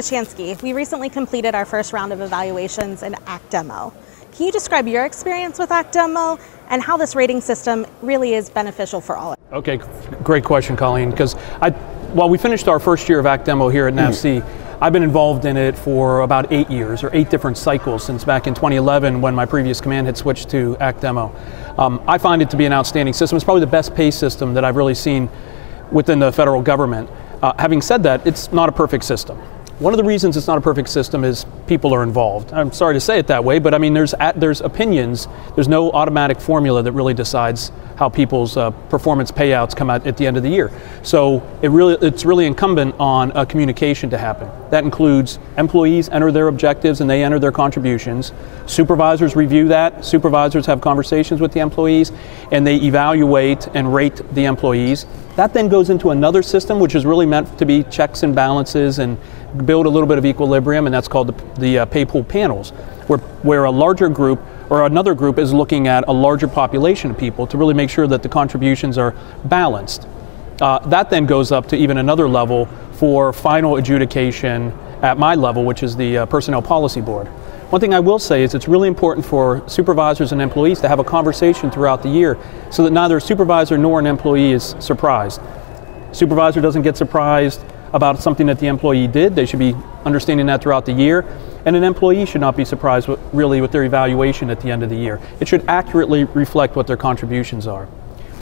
Chansky, we recently completed our first round of evaluations in ACQDemo. Can you describe your experience with ACQDemo and how this rating system really is beneficial for all? Okay, great question, Colleen, because while we finished our first year of ACQDemo here at NAVSEA, I've been involved in it for about 8 years, or 8 different cycles since back in 2011 when my previous command had switched to ACQDemo. I find it to be an outstanding system. It's probably the best pay system that I've really seen within the federal government. Having said that, it's not a perfect system. One of the reasons it's not a perfect system is people are involved. I'm sorry to say it that way, but I mean there's opinions. There's no automatic formula that really decides how people's performance payouts come out at the end of the year. So it's really incumbent on communication to happen. That includes employees enter their objectives and they enter their contributions. Supervisors review that. Supervisors have conversations with the employees and they evaluate and rate the employees. That then goes into another system which is really meant to be checks and balances and build a little bit of equilibrium, and that's called the pay pool panels, where a larger group or another group is looking at a larger population of people to really make sure that the contributions are balanced. That then goes up to even another level for final adjudication at my level, which is the Personnel Policy Board. One thing I will say is it's really important for supervisors and employees to have a conversation throughout the year so that neither a supervisor nor an employee is surprised. Supervisor doesn't get surprised about something that the employee did. They should be understanding that throughout the year. And an employee should not be surprised with their evaluation at the end of the year. It should accurately reflect what their contributions are.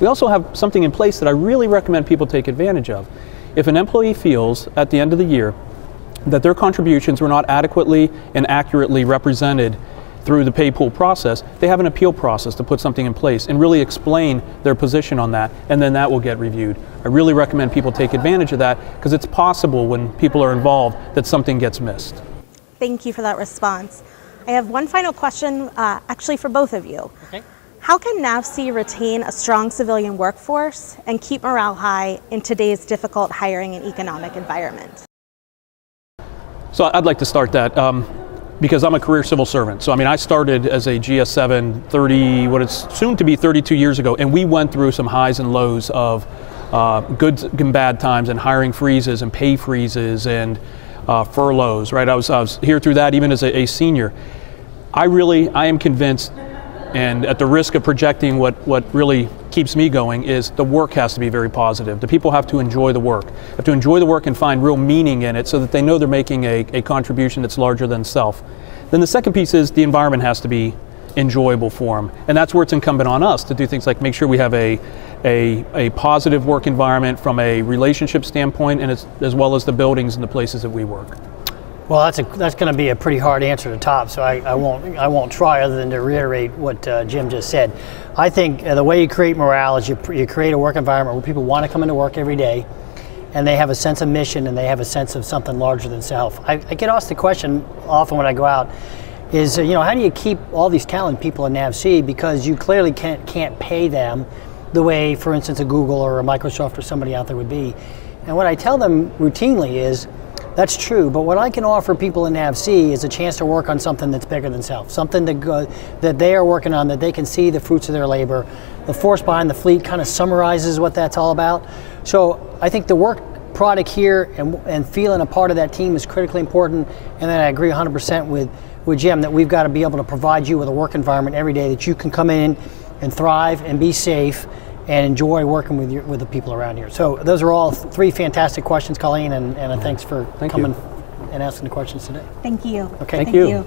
We also have something in place that I really recommend people take advantage of. If an employee feels at the end of the year that their contributions were not adequately and accurately represented through the pay pool process, they have an appeal process to put something in place and really explain their position on that, and then that will get reviewed. I really recommend people take advantage of that because it's possible when people are involved that something gets missed. Thank you for that response. I have one final question, actually for both of you. Okay. How can NAVSEA retain a strong civilian workforce and keep morale high in today's difficult hiring and economic environment? So I'd like to start that. Because I'm a career civil servant. So I mean, I started as a GS7 what is soon to be 32 years ago, and we went through some highs and lows of good and bad times and hiring freezes and pay freezes and furloughs, right? I was here through that even as a senior. I am convinced, and at the risk of projecting what really keeps me going, is the work has to be very positive. The people have to enjoy the work. Have to enjoy the work and find real meaning in it so that they know they're making a contribution that's larger than self. Then the second piece is the environment has to be enjoyable for them. And that's where it's incumbent on us to do things like make sure we have a positive work environment from a relationship standpoint, and as well as the buildings and the places that we work. Well, that's going to be a pretty hard answer to top, so I won't try other than to reiterate what Jim just said. I think the way you create morale is you create a work environment where people want to come into work every day, and they have a sense of mission and they have a sense of something larger than self. I get asked the question often when I go out is, how do you keep all these talented people in NAVSEA, because you clearly can't pay them the way, for instance, a Google or a Microsoft or somebody out there would be. And what I tell them routinely is, that's true, but what I can offer people in NAVSEA is a chance to work on something that's bigger than self, something that they are working on, that they can see the fruits of their labor. The force behind the fleet kind of summarizes what that's all about. So I think the work product here and feeling a part of that team is critically important, and then I agree 100% with Jim that we've got to be able to provide you with a work environment every day that you can come in and thrive and be safe and enjoy working with the people around here. So those are all 3 fantastic questions, Colleen, and thanks for coming and asking the questions today. Thank you. Okay. Thank you.